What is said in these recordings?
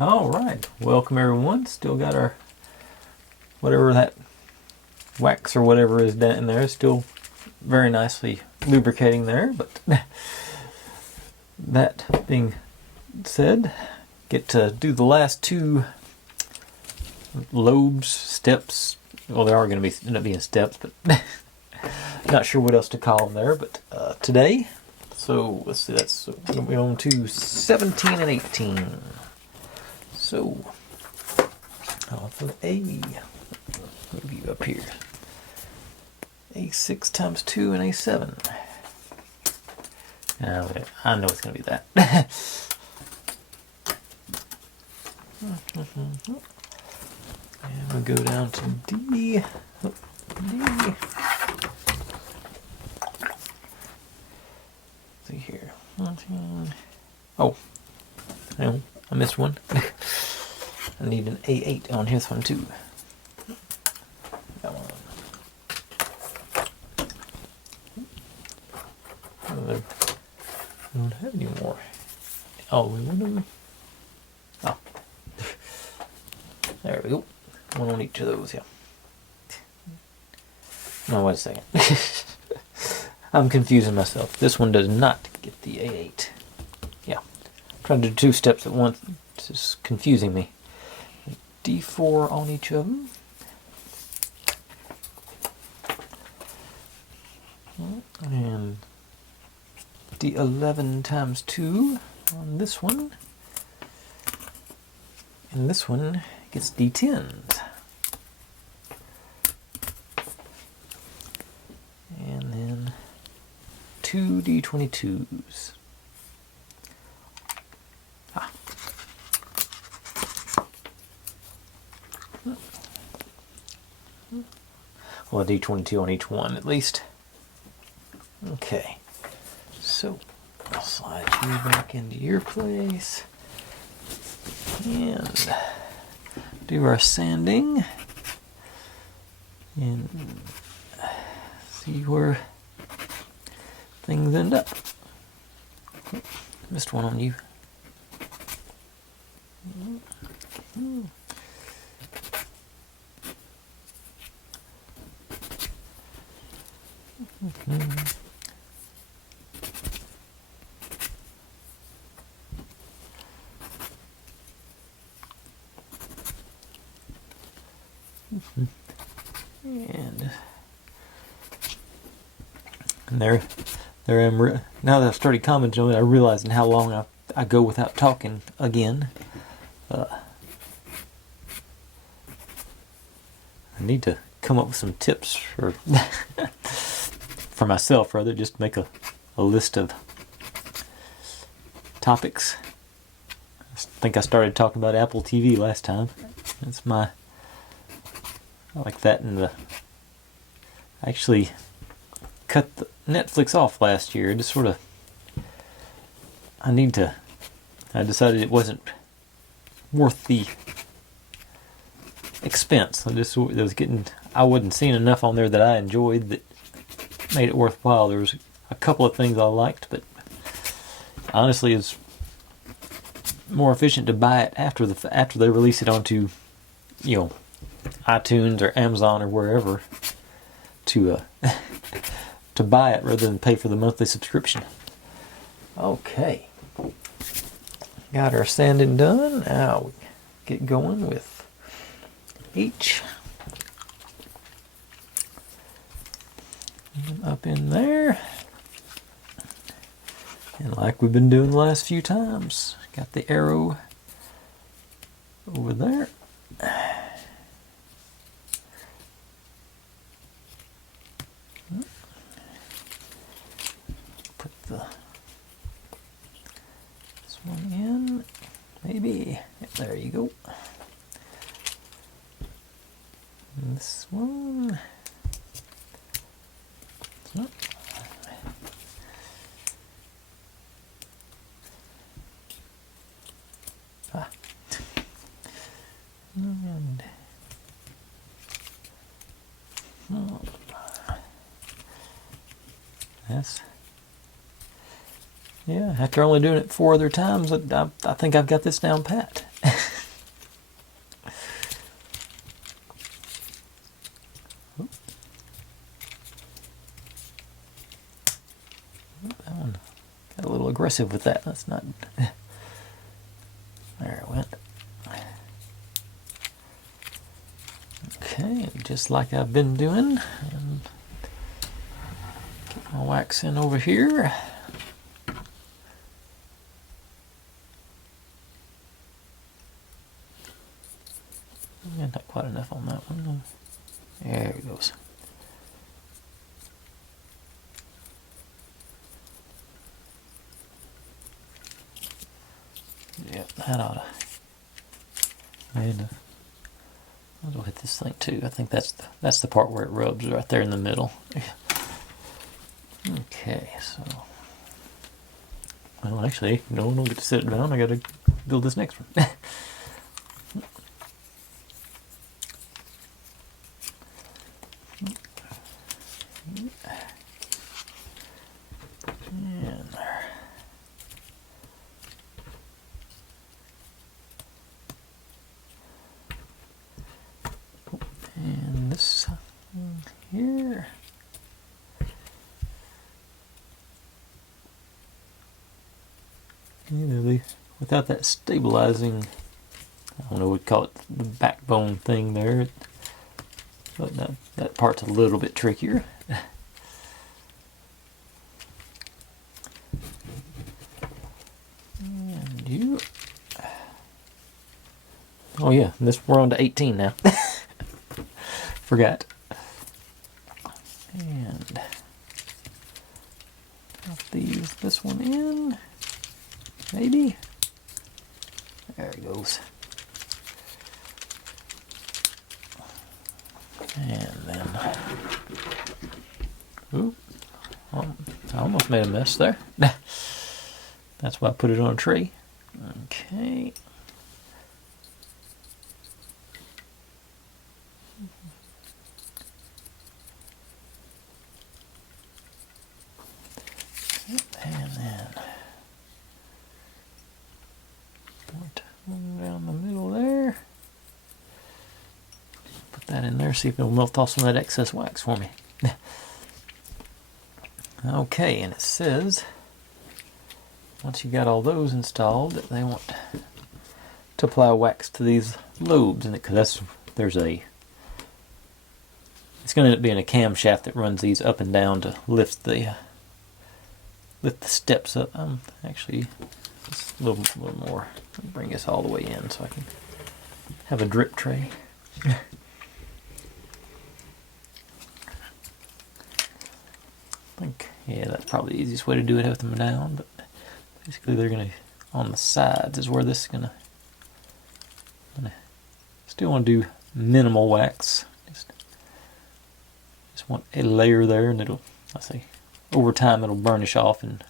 All right, welcome everyone. Still got our whatever that wax or whatever is down in there, still very nicely lubricating there. But that being said, get to do the last two lobes, steps. Well, they are going to end up being steps, but not sure what else to call them there. But today, so let's see, that's going to be on to 17 and 18. So, off of A, move you up here. A6 times 2 and A7. I know it's going to be that. And we'll go down to D. D. See here. Oh, hang on. I missed one. I need an A8 on this one too. That one. I don't have any more. Oh, we want them. Oh. There we go. One on each of those, yeah. No, wait a second. I'm confusing myself. This one does not get the A8. Yeah. Trying to do two steps at once. This is confusing me. D4 on each of them. And D11 times 2 on this one. And this one gets D10s. And then 2 D22s. Ah. Well, a D22 on each one at least. Okay. So, I'll slide you back into your place. And do our sanding. And see where things end up. Missed one on you. And there I am. Now that I've started commenting on it, I'm realizing how long I go without talking again. I need to come up with some tips for myself, rather, just make a list of topics. I think I started talking about Apple TV last time. That's I like that. And I actually cut the Netflix off last year. Just sort of, I decided it wasn't worth the expense. I wasn't seeing enough on there that I enjoyed that made it worthwhile. There was a couple of things I liked, but honestly, it's more efficient to buy it after they release it onto, iTunes or Amazon or wherever, to buy it rather than pay for the monthly subscription. Okay, got our sanding done. Now we get going with H. Up in there, and like we've been doing the last few times, got the arrow over there. Put this one in, maybe. There you go. And this one. And that's, yeah, after only doing it 4 other times, I think I've got this down pat. little aggressive with that. That's not... There it went. Okay, just like I've been doing. And get my wax in over here. Yeah, not quite enough on that one. There it goes. Yeah, that oughta. And I'll hit this thing too. I think that's the part where it rubs right there in the middle. Okay, so. Well, actually, no, I don't get to sit it down. I gotta build this next one. And this here. Without that stabilizing, I don't know what we call it, the backbone thing there, but that part's a little bit trickier. And you, oh yeah, we're on to 18 now. Forgot. And drop this one in, maybe. There it goes. And then, ooh, I almost made a mess there. That's why I put it on a tray. Okay. And then down the middle there. Put that in there, see if it'll melt off some of that excess wax for me. Okay, and it says once you got all those installed, they want to apply wax to these lobes, and because it's going to end up being a camshaft that runs these up and down to lift the steps up. Actually, just a little more. Bring this all the way in so I can have a drip tray. I think, yeah, that's probably the easiest way to do it with them down, but basically they're going to, on the sides is where this is going to, still want to do minimal wax. Just want a layer there, and it'll, let's see, over time it'll burnish off and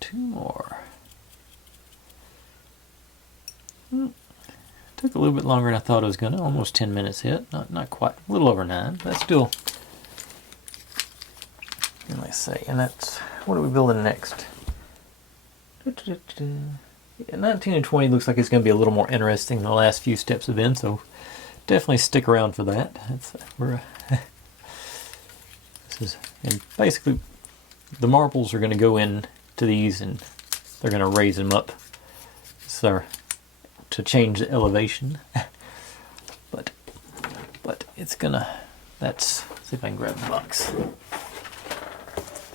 two more. Took a little bit longer than I thought it was gonna. Almost 10 minutes hit. Not quite. A little over 9, but still. And let's see. And that's, what are we building next? Yeah, 19 and 20 looks like it's going to be a little more interesting than the last few steps have been, so definitely stick around for that. And basically the marbles are going to go in to these, and they're going to raise them up so to change the elevation. but it's gonna, let's see if I can grab the box.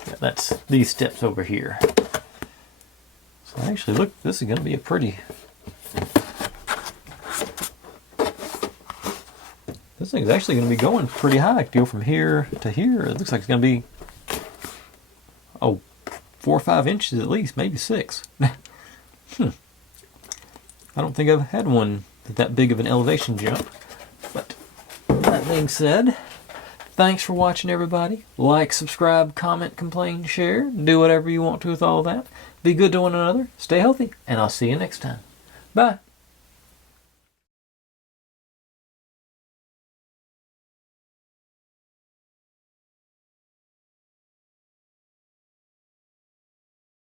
Yeah, that's these steps over here. So actually, look, this is going to be a pretty, this thing's actually going to be going pretty high. I can go from here to here. It looks like it's going to be, 4 or 5 inches at least, maybe 6. I don't think I've had one that big of an elevation jump. But that being said, Thanks for watching, everybody. Like, subscribe, comment, complain, share. Do whatever you want to with all that. Be good to one another. Stay healthy. And I'll see you next time. Bye.